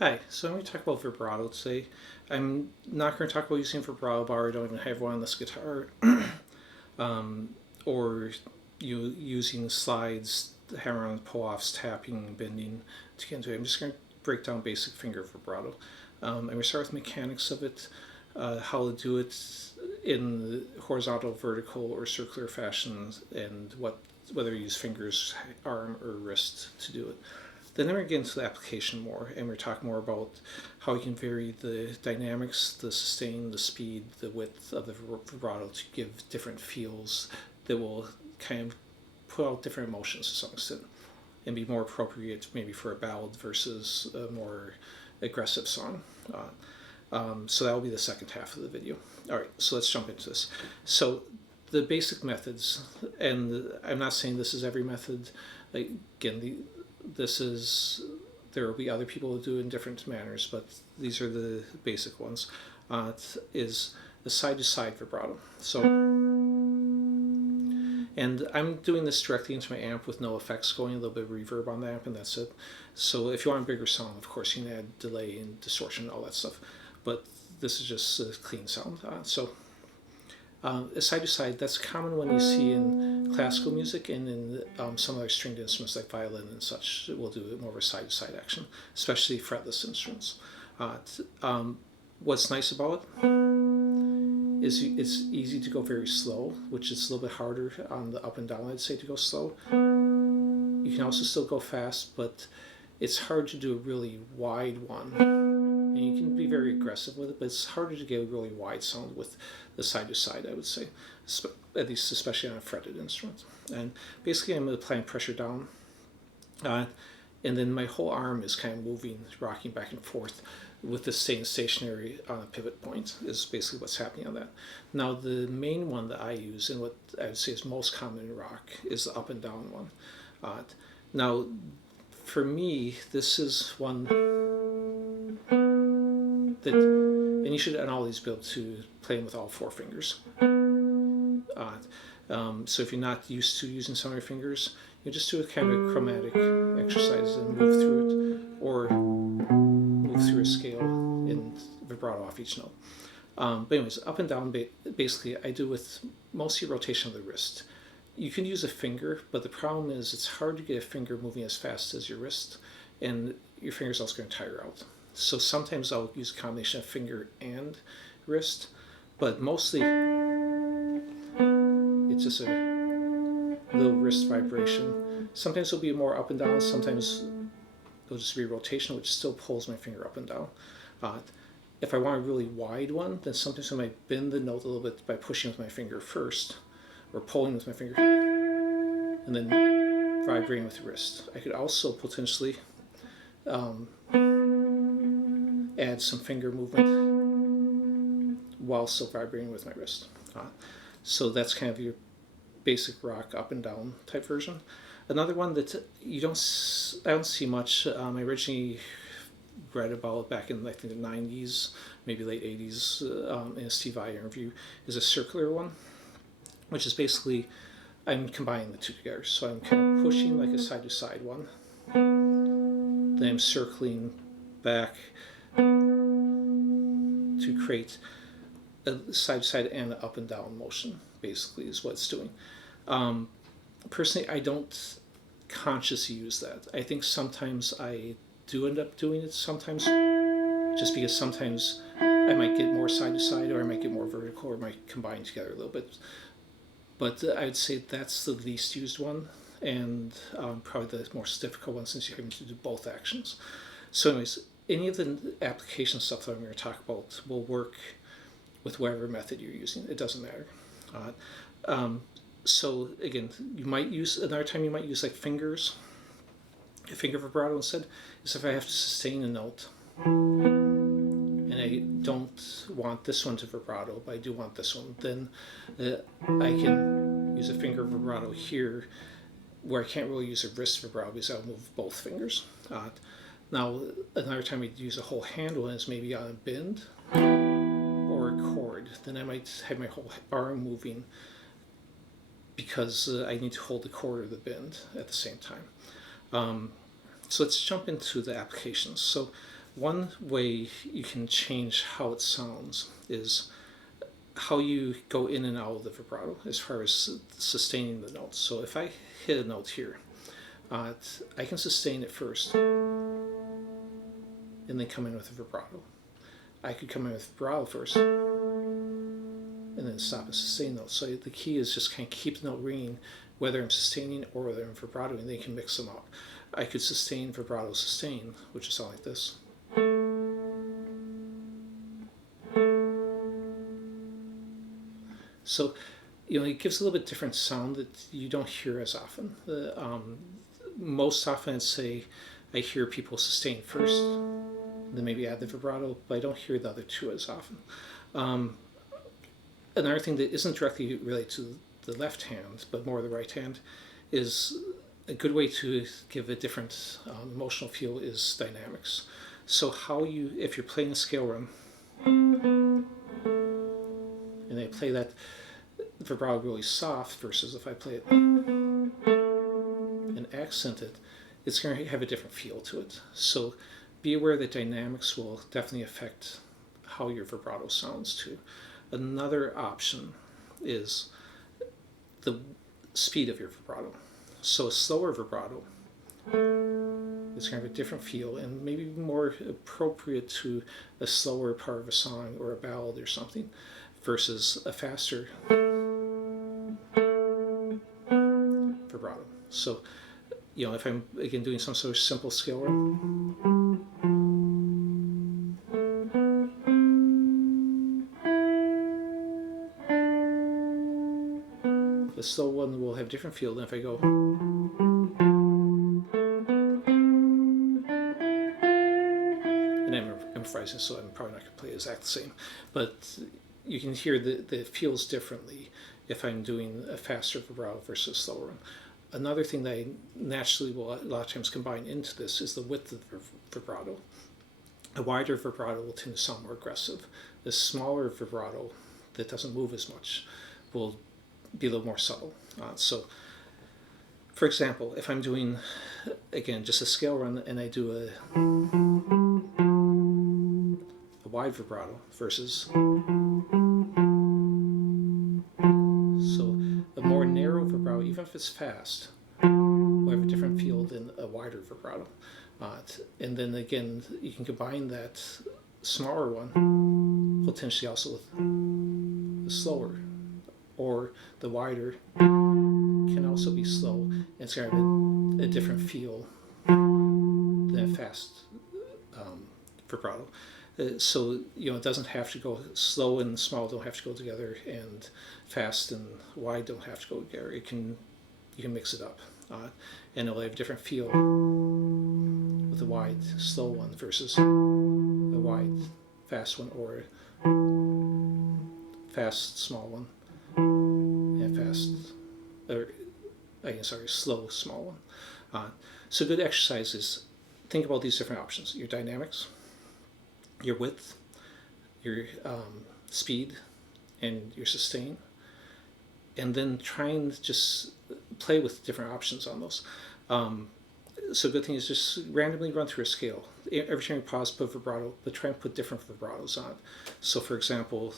Hi, so I'm going to talk about vibrato today. I'm not going to talk about using vibrato bar. I don't even have one on this guitar, um, or using slides, hammer on pull-offs, tapping, bending to get into it. I'm just going to break down basic finger vibrato. I'm going to start with mechanics of it, how to do it in the horizontal, vertical, or circular fashion, and whether you use fingers, arm, or wrist to do it. Then we're going to get into the application more, and we're talking more about how we can vary the dynamics, the sustain, the speed, the width of the vibrato to give different feels that will kind of put out different emotions to some extent and be more appropriate maybe for a ballad versus a more aggressive song. So that will be the second half of the video. All right, so let's jump into this. So the basic methods, and I'm not saying this is every method. Again, this is there will be other people who do it in different manners, but these are the basic ones. Is the side to side vibrato. So, and I'm doing this directly into my amp with no effects going, a little bit of reverb on the amp, and that's it. So if you want a bigger sound, of course, you can add delay and distortion and all that stuff. But this is just a clean sound. Side to side, that's a common one you see in classical music and in some other stringed instruments like violin and such. Will do more of a side to side action, especially fretless instruments. What's nice about it is it's easy to go very slow, which is a little bit harder on the up and down, I'd say, to go slow. You can also still go fast, but it's hard to do a really wide one. And you can be very aggressive with it, but it's harder to get a really wide sound with the side to side, I would say, at least especially on a fretted instrument. And basically, I'm applying pressure down, and then my whole arm is kind of moving, rocking back and forth with this staying stationary on a pivot point is basically what's happening on that. Now, the main one that I use and what I would say is most common in rock is the up and down one. Now, for me, this is one that, and you should on all these be able to play them with all four fingers. So if you're not used to using some of your fingers, you just do a kind of a chromatic exercise and move through it, or move through a scale in vibrato off each note. But anyways, up and down, basically, I do with mostly rotation of the wrist. You can use a finger, but the problem is it's hard to get a finger moving as fast as your wrist, and your finger's also going to tire out. So sometimes I'll use a combination of finger and wrist, but mostly it's just a little wrist vibration. Sometimes it'll be more up and down, sometimes it'll just be rotation, which still pulls my finger up and down. If I want a really wide one, then sometimes I might bend the note a little bit by pushing with my finger first, or pulling with my finger, and then vibrating with the wrist. I could also potentially add some finger movement while still vibrating with my wrist. So that's kind of your basic rock up and down type version. Another one that I don't see much. I originally read about back in I think the 90s, maybe late 80s, in a Steve Vai interview, is a circular one, which is basically I'm combining the two together. So I'm kind of pushing like a side to side one, then I'm circling back to create a side to side and an up and down motion, basically, is what it's doing. Personally, I don't consciously use that. I think sometimes I do end up doing it sometimes, just because sometimes I might get more side to side, or I might get more vertical, or I might combine together a little bit. But I would say that's the least used one, and probably the most difficult one since you're having to do both actions. So anyways, any of the application stuff that I'm going to talk about will work with whatever method you're using. It doesn't matter. So again, you might use another time you might use like fingers. A finger vibrato instead is if I have to sustain a note and I don't want this one to vibrato, but I do want this one, then I can use a finger vibrato here where I can't really use a wrist vibrato because I'll move both fingers. Now, another time I'd use a whole hand one is maybe on a bend or a chord. Then I might have my whole arm moving because I need to hold the chord or the bend at the same time. So let's jump into the applications. So one way you can change how it sounds is how you go in and out of the vibrato as far as sustaining the notes. So if I hit a note here, I can sustain it first and then come in with a vibrato. I could come in with vibrato first and then stop and sustain notes. So the key is just kind of keep the note ringing, whether I'm sustaining or whether I'm vibrato, and they can mix them up. I could sustain, vibrato, sustain, which would sound like this. So, it gives a little bit different sound that you don't hear as often. Most often I'd say I hear people sustain first, then maybe add the vibrato, but I don't hear the other two as often. Another thing that isn't directly related to the left hand, but more the right hand, is a good way to give a different emotional feel is dynamics. So if you're playing a scale run, and I play that vibrato really soft versus if I play it and accent it, it's going to have a different feel to it. So be aware that dynamics will definitely affect how your vibrato sounds too. Another option is the speed of your vibrato. So a slower vibrato is going to have a different feel and maybe more appropriate to a slower part of a song or a ballad or something versus a faster vibrato. So, if I'm again doing some sort of simple scale run, the slow one will have different feel than if I go. And I'm improvising, so I'm probably not going to play exactly the same. But you can hear that it feels differently if I'm doing a faster vibrato versus a slower one. Another thing that I naturally will a lot of times combine into this is the width of the vibrato. A wider vibrato will tend to sound more aggressive. The smaller vibrato that doesn't move as much will be a little more subtle. So, for example, if I'm doing, again, just a scale run and I do a wide vibrato versus, so a more narrow vibrato, even if it's fast, will have a different feel than a wider vibrato. And then again, you can combine that smaller one potentially also with the slower, or the wider can also be slow, and it's going to have a different feel than a fast vibrato. So it doesn't have to go, slow and small don't have to go together, and fast and wide don't have to go together. You can mix it up, and it'll have a different feel with a wide slow one versus a wide fast one, or fast small one and slow small one. So good exercise is think about these different options: your dynamics, your width, your speed, and your sustain, and then try and just play with different options on those. So a good thing is just randomly run through a scale. Every time you pause, put vibrato, but try and put different vibratos on. So for example,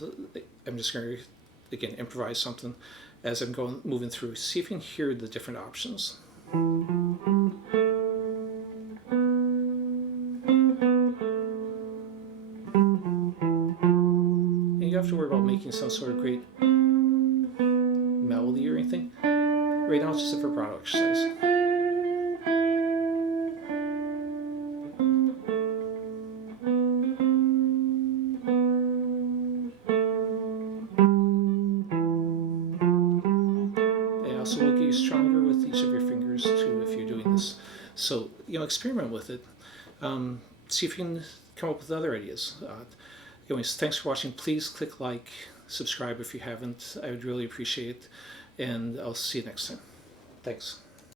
I'm just going to, again, improvise something as I'm moving through. See if you can hear the different options. And you don't have to worry about making some sort of great melody or anything. Right now it's just a vibrato exercise. So will get you stronger with each of your fingers too if you're doing this. So experiment with it. See if you can come up with other ideas. Anyways, thanks for watching. Please click like, subscribe if you haven't. I would really appreciate it, and I'll see you next time. Thanks.